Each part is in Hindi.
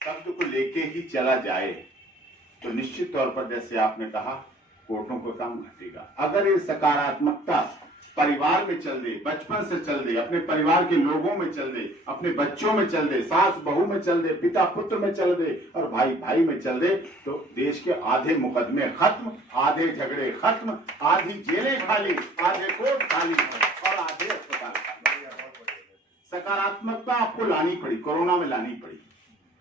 शब्द को लेके ही चला जाए तो निश्चित तौर पर जैसे आपने कहा कोर्टों का काम घटेगा। अगर ये सकारात्मकता परिवार में चल दे, बचपन से चल दे, अपने परिवार के लोगों में चल दे, अपने बच्चों में चल दे, सास बहू में चल दे, पिता पुत्र में चल दे और भाई भाई में चल दे, तो देश के आधे मुकदमे खत्म, आधे झगड़े खत्म, आधी जेलें खाली, आधे कोर्ट खाली और आधे अस्पताल खाली। सकारात्मकता आपको लानी पड़ी, कोरोना में लानी पड़ी।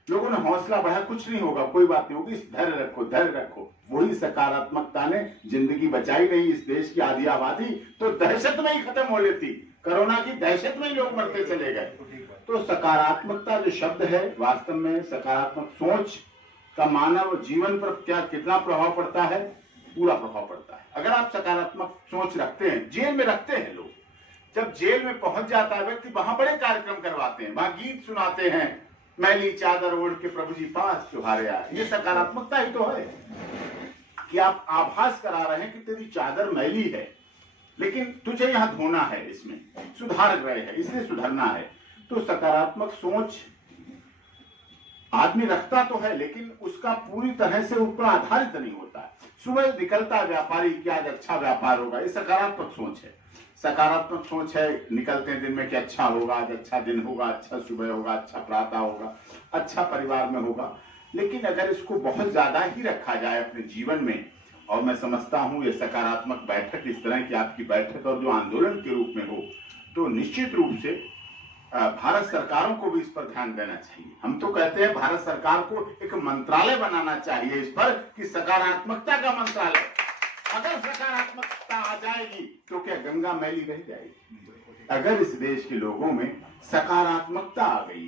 लोगों ने हौसला बढ़ाया, कुछ नहीं होगा, कोई बात नहीं होगी, धैर्य रखो, धैर्य रखो। वही सकारात्मकता ने जिंदगी बचाई नहीं इस देश की आधी आबादी तो दहशत में ही खत्म हो लेती। कोरोना की दहशत में ही लोग मरते चले गए। तो सकारात्मकता जो शब्द है, वास्तव में सकारात्मक सोच का मानव जीवन पर क्या कितना प्रभाव पड़ता है? पूरा प्रभाव पड़ता है। अगर आप सकारात्मक सोच रखते हैं, जेल में रखते हैं लोग, जब जेल में पहुंच जाता है व्यक्ति, वहां बड़े कार्यक्रम करवाते हैं, वहां गीत सुनाते हैं, मैली चादर ओढ़ के प्रभु जी पास तुम्हारे आए। ये सकारात्मकता ही तो है कि आप आभास करा रहे हैं कि तेरी चादर मैली है, लेकिन तुझे यहां धोना है, इसमें सुधार रहे हैं, इसलिए सुधरना है। तो सकारात्मक सोच आदमी रखता तो है, लेकिन उसका पूरी तरह से ऊपर आधारित नहीं होता है। सुबह निकलता व्यापारी कि आज अच्छा व्यापार होगा, ये सकारात्मक सोच है। सकारात्मक सोच है, निकलते हैं दिन में कि अच्छा होगा, आज अच्छा दिन होगा, अच्छा सुबह होगा, अच्छा प्रातः होगा, अच्छा परिवार में होगा। लेकिन अगर इसको बहुत ज्यादा ही रखा जाए अपने जीवन में, और मैं समझता हूं ये सकारात्मक बैठक इस तरह की आपकी बैठक और जो आंदोलन के रूप में हो, तो निश्चित रूप से भारत सरकारों को भी इस पर ध्यान देना चाहिए। हम तो कहते हैं भारत सरकार को एक मंत्रालय बनाना चाहिए इस पर कि सकारात्मकता का मंत्रालय। अगर सकारात्मकता आ जाएगी तो क्या गंगा मैली रह जाएगी? अगर इस देश के लोगों में सकारात्मकता आ गई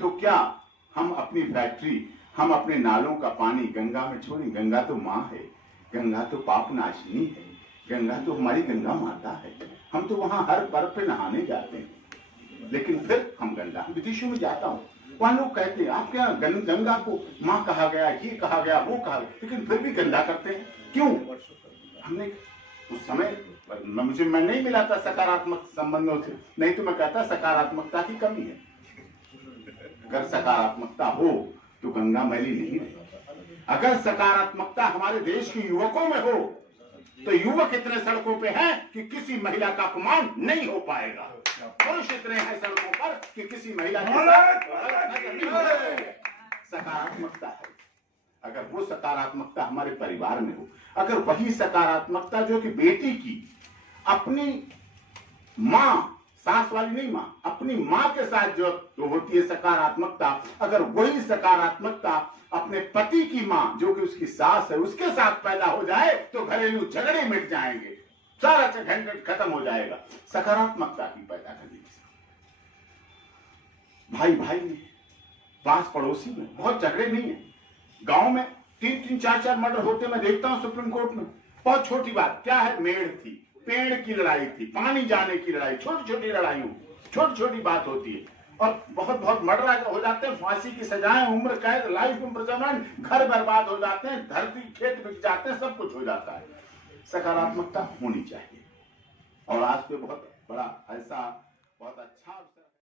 तो क्या हम अपनी फैक्ट्री, हम अपने नालों का पानी गंगा में छोड़ें? गंगा तो माँ है, गंगा तो पाप नाशिनी है, गंगा तो हमारी गंगा माता है। हम तो वहां हर पर्व पे नहाने जाते हैं, लेकिन फिर हम गंगा, विदेशों में जाता हूँ, वहां लोग कहते हैं आप क्या गंगा को माँ कहा गया, ये कहा गया, वो कहा गया, लेकिन फिर भी गंदा करते हैं। क्यों? हमने उस समय मैं नहीं मिला था सकारात्मक संबंधों से, नहीं तो मैं कहता सकारात्मकता की कमी है। अगर सकारात्मकता हो तो गंगा मैली नहीं है। अगर सकारात्मकता हमारे देश के युवकों में हो तो युवक इतने सड़कों पे हैं कि किसी महिला का अपमान नहीं हो पाएगा। पुरुष इतने हैं सड़कों पर कि किसी महिला के साथ सकारात्मकता है। अगर वो सकारात्मकता हमारे परिवार में हो, अगर वही सकारात्मकता जो कि बेटी की अपनी माँ, सास वाली नहीं माँ, अपनी माँ के साथ जो होती है सकारात्मकता, अगर वही सकारात्मकता अपने पति की माँ जो कि उसकी सास है उसके साथ पैदा हो जाए तो घरेलू झगड़े मिट जाएंगे, सारा झंझट खत्म हो जाएगा। सकारात्मकता की पैदा करनी। भाई भाई में, पास पड़ोसी में बहुत झगड़े नहीं है। गांव में 3-3, 4-4 मर्डर होते मैं देखता हूं सुप्रीम कोर्ट में। बहुत छोटी बात, क्या है, मेड़ थी, पेड़ की लड़ाई थी, पानी जाने की लड़ाई, छोटी छोटी लड़ाइयों, छोटी छोटी बात होती है और बहुत बहुत मर्डर हो जाते हैं, फांसी की सजाएं, उम्र कैद, लाइफ इम्प्रिजनमेंट, घर बर्बाद हो जाते हैं, धरती खेत बिक जाते हैं, सब कुछ हो जाता है। सकारात्मकता होनी चाहिए और आज पे बहुत बड़ा ऐसा बहुत अच्छा